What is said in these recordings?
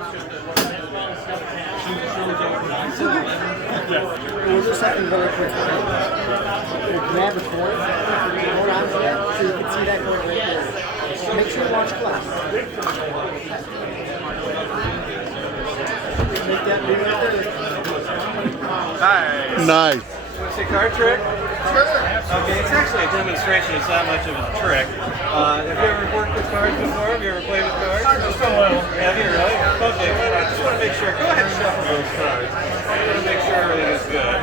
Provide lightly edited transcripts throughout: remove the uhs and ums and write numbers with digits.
We'll just have to really quick. Grab a coin, hold on to that so you can see that coin right there. Make sure you watch class. Make that move right there. Nice. Nice. Want to see a card trick? Sure. Okay, it's actually a demonstration. It's not much of a trick. Have you ever worked with cards before? Have you ever played with cards? Just a little. Have you really? Okay, well, I just want to make sure. Go ahead and shuffle those cards. I want to make sure everything is good.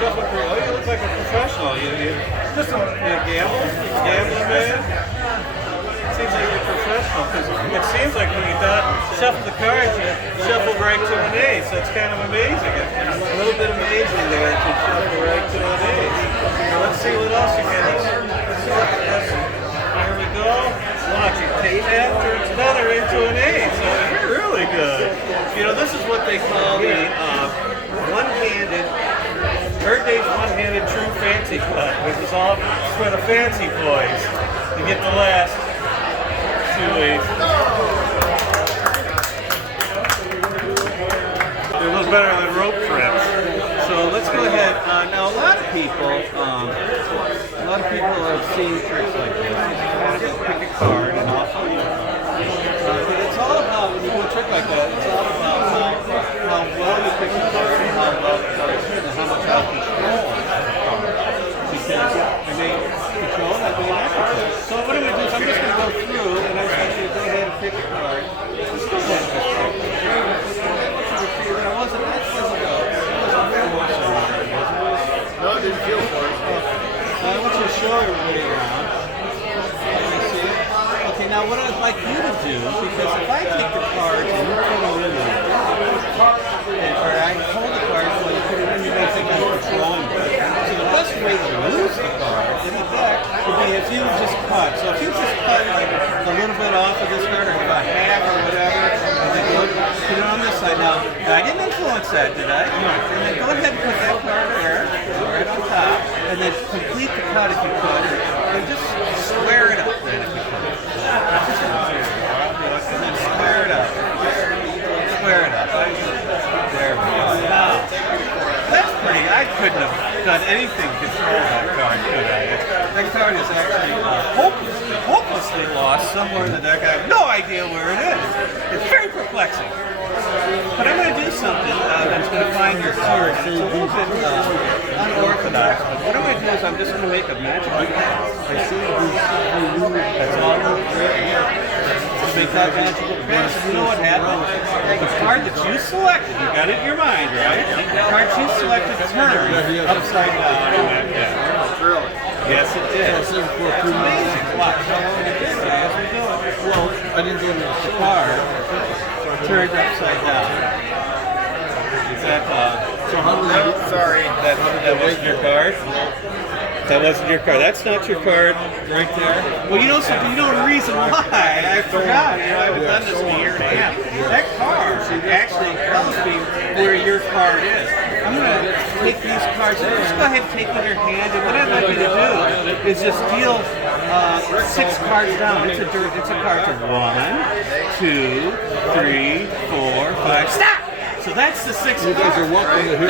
Shuffle through. Oh, you look like a professional. You gamble? Gambling man? Seems like you're professional because it seems like when you shuffle the cards, you shuffled right to an ace. That's kind of amazing. A little bit amazing there to shuffle right to an ace. Now let's see what else you can. Let's see what else. Here we go. Watch it. Take that, turns another into an ace. So you're really good. You know, this is what they call the one-handed. Third day's one-handed true fancy cut, which is all for the fancy boys to get the last two aces. It was better than rope trips. So let's go ahead. Now a lot of people have seen tricks like this. You kind of just pick a card and off you go. But it's all about, when you do a trick like that, it's all about how well you pick the card and how well the card is hidden and how much help you control the card. Because they may control that may not control. So what I'm going to do is I'm just going to go through and I want you to go ahead and pick a card. Just go ahead and just pick it. I wasn't that pleasant though. No, I didn't feel for it. I want you to show everybody around. See? Okay, now what I'd like you to do, because if I take the cards and you put them in there, or I hold the cards while you put it in, you may think I'm controlling it. So the best way to lose the cards in the deck would be if you just cut. So if you just cut like a little bit off of this card, or about half or whatever, and then put it on this side. Now, I didn't influence that, did I? No. And then go ahead and put that card there, right on top, and then complete the cut if you could, and just square it up then if you could. And then square it up. Square it up. There we go. Now, that's pretty. I couldn't have done anything to control that card, could I? That card is actually hopelessly lost somewhere in the deck. I have no idea where it is. It's very perplexing. But I'm going to do something that's going to find your card. It's a little bit unorthodox, but what I'm going to do is I'm just going to make a magical pass. That's all I'm going to do. Make that magical pass. You know what happened? The card that you selected, you got it in your mind, right? The card you selected turned upside down. Really? Yes, it did. It's amazing. Watch. Well, I didn't do it with the card. Turned upside down. Is that, So how did you, sorry. That wasn't your card? That wasn't your card. That's not your card right there. Well, you know something, you know the reason why. I forgot. You know, I haven't done this in a year and a half. That card actually tells me where your card is. I'm going to take these cards, just go ahead and take in your hand, and what I'd like you to do is just deal 6 cards down. It's a card to 1, 2, 3, 4, 5. Stop! So that's the 6th card.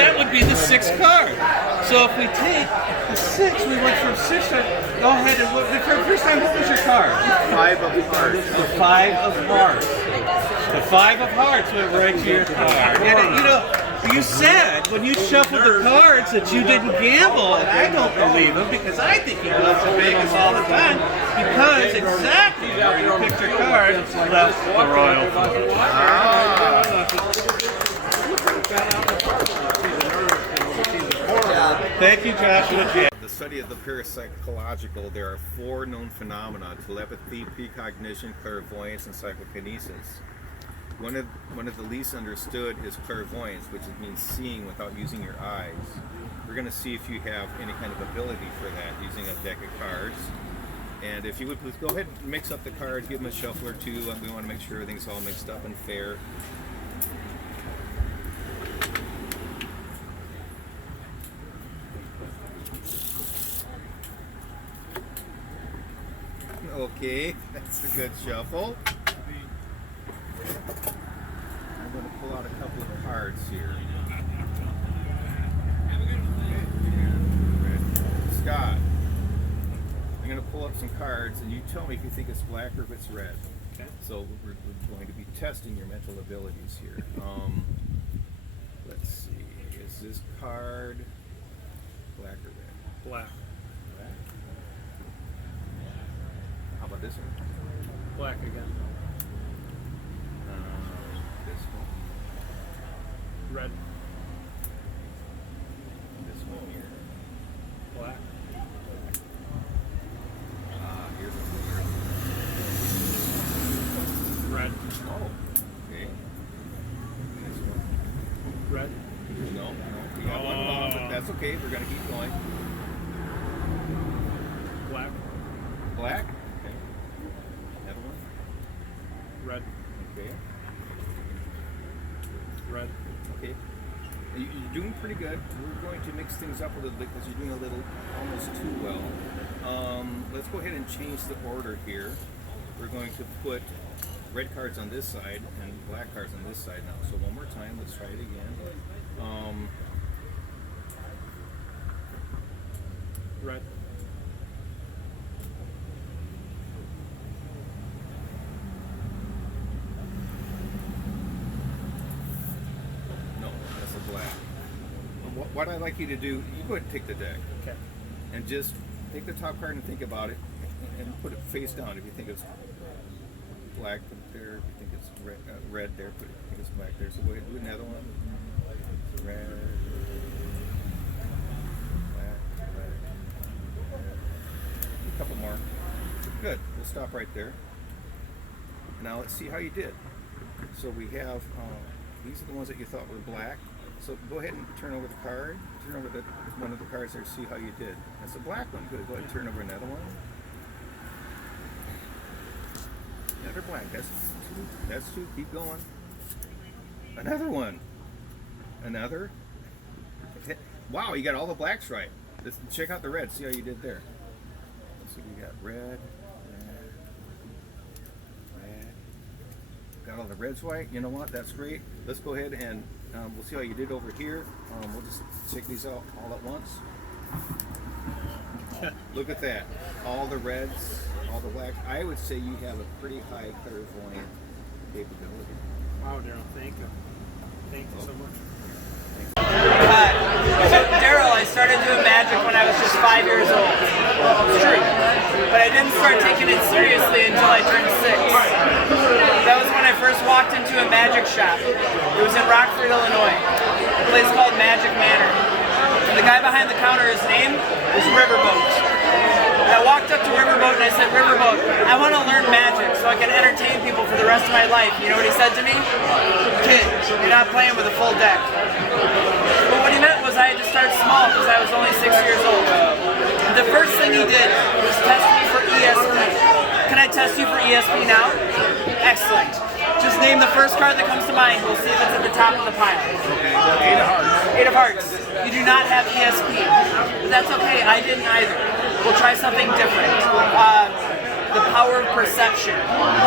That would be the 6th card. So if we take the 6, we went from 6 to, go ahead and look. The first time, what was your card? 5 of hearts. The 5 of hearts. The 5 of hearts went right to your card. And you know, you said when you shuffled the cards that you didn't gamble, and I don't believe him because I think he goes to Vegas all the time because exactly where you picked your card left the royal flush. Thank you, Joshua J. The study of the parapsychological, there are 4 known phenomena: telepathy, precognition, clairvoyance, and psychokinesis. One of the least understood is clairvoyance, which means seeing without using your eyes. We're going to see if you have any kind of ability for that using a deck of cards. And if you would please go ahead and mix up the cards, give them a shuffle or two. We want to make sure everything's all mixed up and fair. Okay, that's a good shuffle. cards here. And Scott, I'm going to pull up some cards, and you tell me if you think it's black or if it's red. Okay. So we're going to be testing your mental abilities here. Let's see. Is this card black or red? Black. Black. How about this one? Black again. This one. Red. This one here. Black. Here's a clear. Red. Oh, okay. This one. Red. No, you got one wrong, but that's okay. We're gonna keep going. Black. Black. Okay. Another one. Red. Okay. Red. Okay. You're doing pretty good. We're going to mix things up a little bit because you're doing a little almost too well. Let's go ahead and change the order here. We're going to put red cards on this side and black cards on this side now. So one more time, let's try it again. Red. No, that's a black. What I'd like you to do, you go ahead and take the deck. Okay. And just take the top card and think about it and put it face down. If you think it's black, put it there. If you think it's red there, put it, I think it's black there. So go ahead and do another one. Red, black, red. A couple more. Good. We'll stop right there. Now let's see how you did. So we have, these are the ones that you thought were black. So go ahead and turn over the card. Turn over one of the cards there, see how you did. That's a black one. Good. Go ahead and turn over another one. Another black. That's two. That's two. Keep going. Another one. Another. Wow, you got all the blacks right. Let's check out the red. See how you did there. Let's see. We got red. Got all the reds right. You know what? That's great. Let's go ahead and we'll see how you did over here. We'll just check these out all at once. Look at that. All the reds, all the blacks. I would say you have a pretty high clairvoyant capability. Wow, Daryl, thank you. Thank you so much. So Daryl, I started doing magic when I was just 5 years old. It's true. But I didn't start taking it seriously until I turned 6. That was when I first walked into a magic shop. It was in Rockford, Illinois. A place called Magic Manor. And the guy behind the counter, his name was Riverboat. And I walked up to Riverboat and I said, Riverboat, I want to learn magic so I can entertain people for the rest of my life. You know what he said to me? Kid, you're not playing with a full deck. But what he meant was I had to start small because I was only 6 years old. The first thing he did was test me for ESP. Can I test you for ESP now? Excellent. Just name the first card that comes to mind. We'll see if it's at the top of the pile. Eight of hearts. Eight of hearts. You do not have ESP. But that's okay. I didn't either. We'll try something different. The power of perception.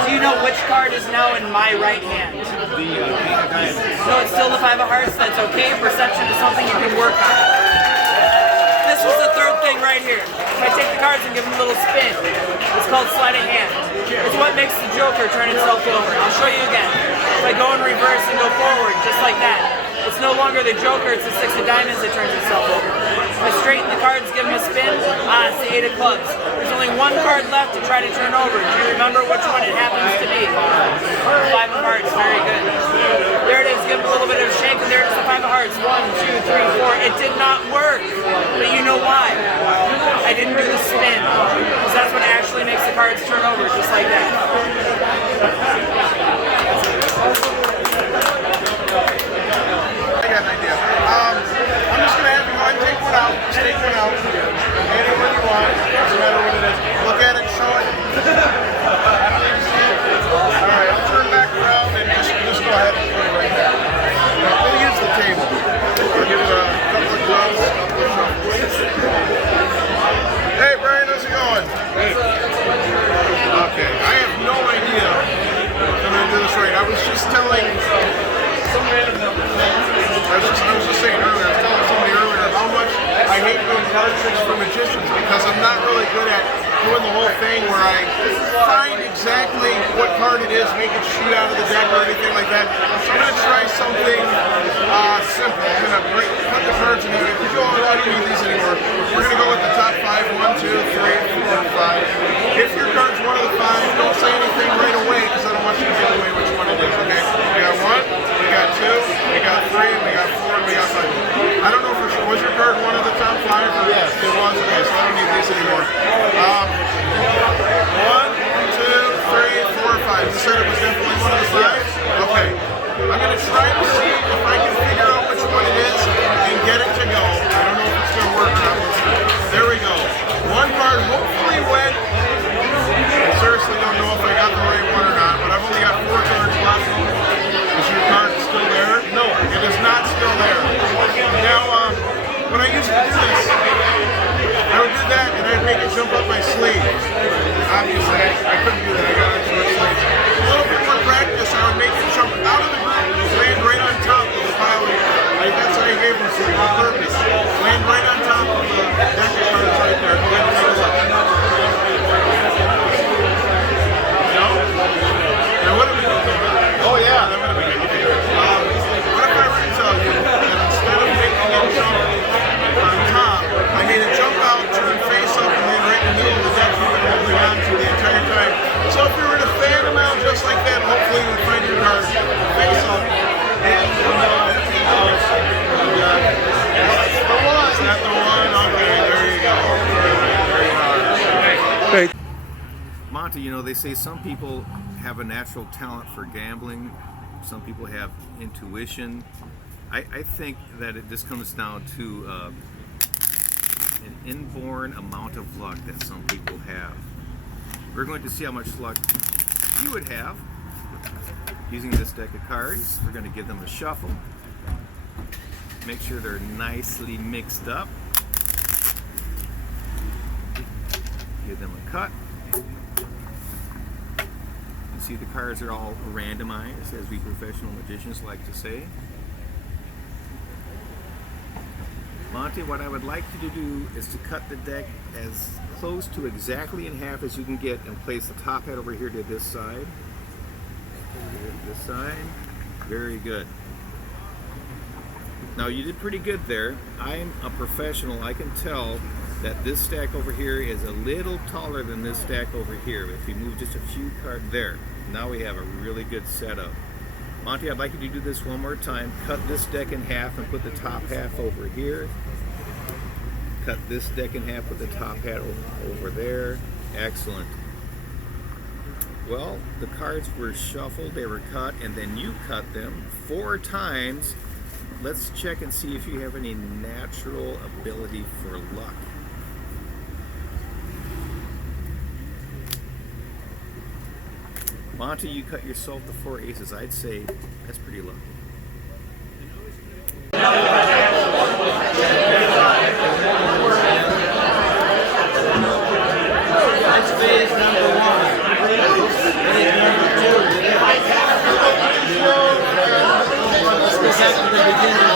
Do you know which card is now in my right hand? The King of Diamonds. No, it's still the Five of Hearts. That's okay. Perception is something you can work on. This was the third thing right here. If I take the cards and give them a little spin, it's called sleight-of-hand. It's what makes the Joker turn himself over. I'll show you again. If I go in reverse and go forward, just like that, it's no longer the Joker, it's the Six of Diamonds that turns itself over. If I straighten the cards, give them a spin, it's the Eight of Clubs. There's only one card left to try to turn over. Do you remember which one it happens to be? Five of Hearts, very good. There it is, give them a little bit of a shake, and there it is, the Five of Hearts. 1, 2, 3, 4. It did not work, but you know why? I didn't do the spin, because that's what actually makes the cards turn over, just like that. I got an idea. I'm just going to have you go ahead and take one out. Just take one out. Anyone you want. Doesn't matter what it is. Look at it, show it. Alright, I'll turn back around and just go ahead and put it right there. Now, we'll use the table. I'll give it a couple of gloves. Hey, Brian, how's it going? Hey. Okay, I have no idea if I'm going to do this right. I was just telling card tricks for magicians because I'm not really good at doing the whole thing where I find exactly what card it is, make it shoot out of the deck or anything like that. So I'm going to try something simple. I'm going to cut the cards in here because I don't need these anymore. We're going to go with the top 5, 1, 2, 3, 4, 5. If your card's one of the 5, don't say anything right away because I don't want you to give away which one it is, okay? We got 1, we got 2, we got 3, we got 4, and we got 5. I don't know for sure. Was your card one of the top 5? Or yes, it was. Okay, so I don't need these anymore. 1, 2, 3, 4, 5. You said it was definitely one of the 5? Okay. I'm going to try to see if I can figure out which one it is and get it to go. I don't know if it's going to work or not. There we go. One card hopefully went. I seriously don't know if I got the right one or not, but I've only got 4 cards left. Is your card still there? No, it is not still there. Now, when I used to do this, I would do that and I'd make it jump up my sleeve. Obviously, I couldn't do that. I got it short sleeve. A little bit more practice, I would make it jump out of the group and land right on top of the pile. That's what I gave them for on purpose. Land right on top of the deck of cards right there. Go ahead and take a look. No? Now what have we been doing? Oh yeah, that would have been good. What if I were to tell you that instead of making it jump on top, I made it jump out, turn face up, and then right in the middle of the deck you've been holding on to the entire time. So if you were to fan them out just like that, hopefully you would find your card face up. And that's the one. Is that the one? Okay, there you go. There you are. Monty, you know, they say some people have a natural talent for gambling. Some people have intuition. I think that it just comes down to an inborn amount of luck that some people have. We're going to see how much luck you would have using this deck of cards. We're going to give them a shuffle. Make sure they're nicely mixed up. Give them a cut. You see the cards are all randomized, as we professional magicians like to say. Monty, what I would like you to do is to cut the deck as close to exactly in half as you can get and place the top hat over here to this side. This side. Very good. Now you did pretty good there. I'm a professional. I can tell that this stack over here is a little taller than this stack over here. If you move just a few cards there, now we have a really good setup. Monty, I'd like you to do this one more time. Cut this deck in half and put the top half over here. Cut this deck in half, put the top hat over there. Excellent. Well, the cards were shuffled, they were cut, and then you cut them 4 times. Let's check and see if you have any natural ability for luck. Monty, you cut yourself the 4 aces. I'd say that's pretty lucky. That's phase number 1. Phase number 2. Let's go back to the beginning.